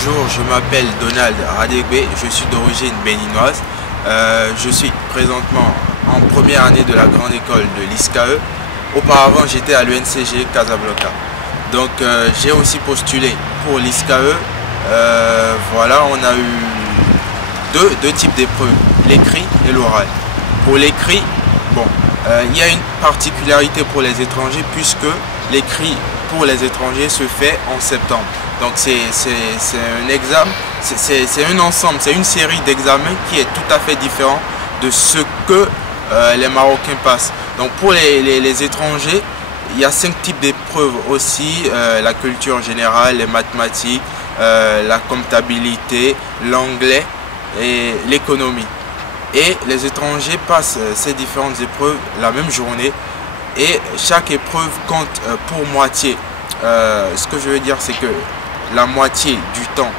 bonjour, je m'appelle Donald Radegbe, je suis d'origine béninoise. Je suis présentement en première année de la grande école de l'ISCAE. Auparavant, j'étais à l'UNCG Casablanca. Donc, j'ai aussi postulé pour l'ISCAE. Voilà, on a eu deux types d'épreuves, l'écrit et l'oral. Pour l'écrit, bon, il y a une particularité pour les étrangers puisque l'écrit pour les étrangers se fait en septembre. Donc c'est un examen, c'est un ensemble, c'est une série d'examens qui est tout à fait différent de ce que les Marocains passent. Donc pour les étrangers, il y a 5 types d'épreuves aussi, la culture générale, les mathématiques, la comptabilité, l'anglais et l'économie. Et les étrangers passent ces différentes épreuves la même journée et chaque épreuve compte pour moitié. Ce que je veux dire, c'est que la moitié du temps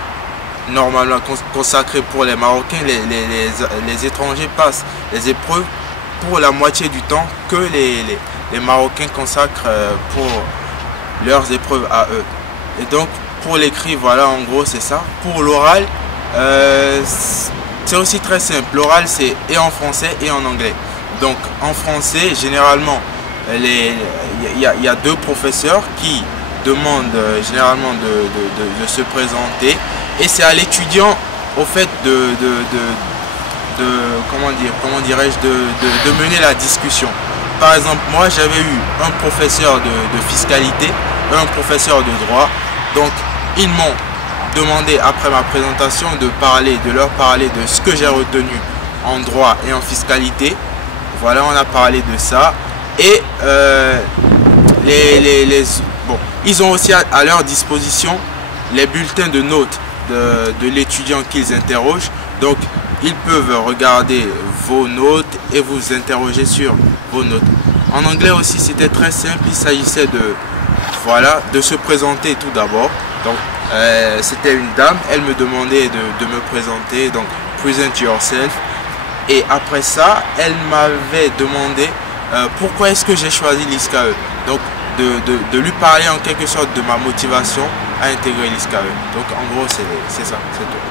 normalement consacré pour les Marocains, les étrangers passent les épreuves pour la moitié du temps que les Marocains consacrent pour leurs épreuves à eux. Et donc pour l'écrit, voilà, en gros c'est ça. Pour l'oral, c'est aussi très simple. L'oral c'est et en français et en anglais. Donc en français, généralement, il y a 2 professeurs qui demandent généralement de se présenter et c'est à l'étudiant au fait comment dirais-je de mener la discussion. Par exemple, moi j'avais eu un professeur de fiscalité, un professeur de droit, donc ils m'ont demandé après ma présentation de leur parler de ce que j'ai retenu en droit et en fiscalité. Voilà, on a parlé de ça et bon, ils ont aussi à leur disposition les bulletins de notes de l'étudiant qu'ils interrogent. Donc, ils peuvent regarder vos notes et vous interroger sur vos notes. En anglais aussi, c'était très simple. Il s'agissait de se présenter tout d'abord. Donc, c'était une dame. Elle me demandait de me présenter. Donc, present yourself. Et après ça, elle m'avait demandé pourquoi est-ce que j'ai choisi l'ISCAE. Donc, de lui parler en quelque sorte de ma motivation à intégrer l'ISCAE. Donc en gros c'est ça, c'est tout.